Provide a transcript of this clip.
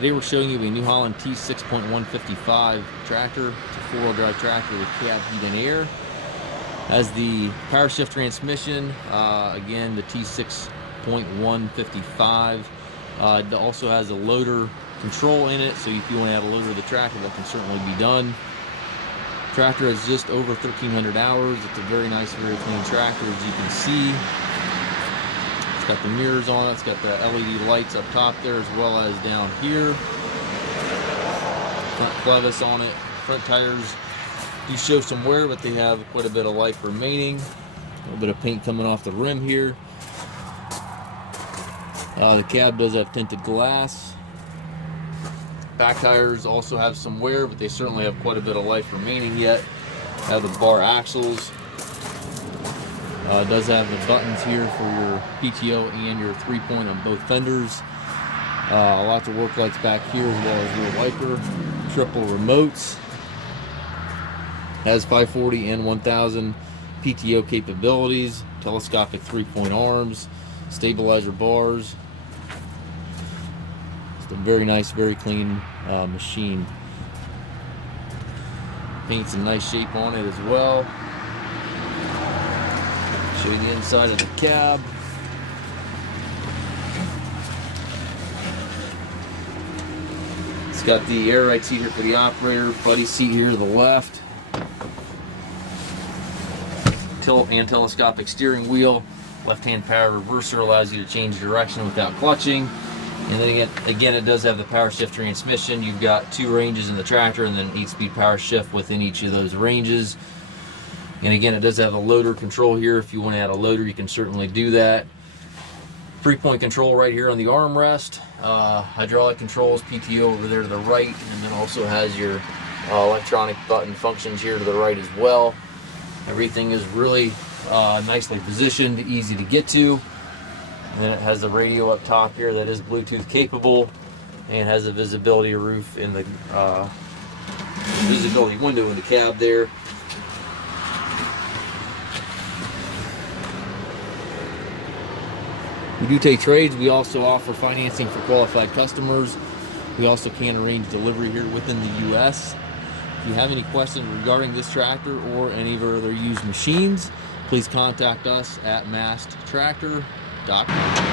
Today we're showing you a New Holland T6.155 tractor. It's a four-wheel drive tractor with cab heat and air. Has the Powershift transmission, again the T6.155. It also has a loader control in it, so if you want to add a loader to the tractor, that can certainly be done. Tractor has just over 1,300 hours. It's a very nice, very clean tractor, as you can see. It's got the mirrors on it. It's got the LED lights up top there as well as down here. Front clevis on it. Front tires do show some wear, but they have quite a bit of life remaining. A little bit of paint coming off the rim here. The cab does have tinted glass. Back tires also have some wear, but they certainly have quite a bit of life remaining yet. Have the bar axles. It does have the buttons here for your PTO and your 3-point on both fenders. Lots of work lights back here as well as rear wiper. Triple remotes. Has 540 and 1000 PTO capabilities. Telescopic 3-point arms. Stabilizer bars. It's a very nice, very clean machine. Paint's in nice shape on it as well. Show you the inside of the cab. It's got the air ride seat here for the operator, buddy seat here to the left. Tilt and telescopic steering wheel. Left-hand power reverser allows you to change direction without clutching. And then again, it does have the Powershift transmission. You've got 2 ranges in the tractor and then 8-speed power shift within each of those ranges. And again, it does have a loader control here. If you want to add a loader, you can certainly do that. 3-point control right here on the armrest. Hydraulic controls, PTO over there to the right, and then also has your electronic button functions here to the right as well. Everything is really nicely positioned, easy to get to. And then it has the radio up top here that is Bluetooth capable, and has a visibility roof in the visibility window in the cab there. We do take trades. We also offer financing for qualified customers. We also can arrange delivery here within the U.S. If you have any questions regarding this tractor or any of our other used machines, please contact us at masttractor.com.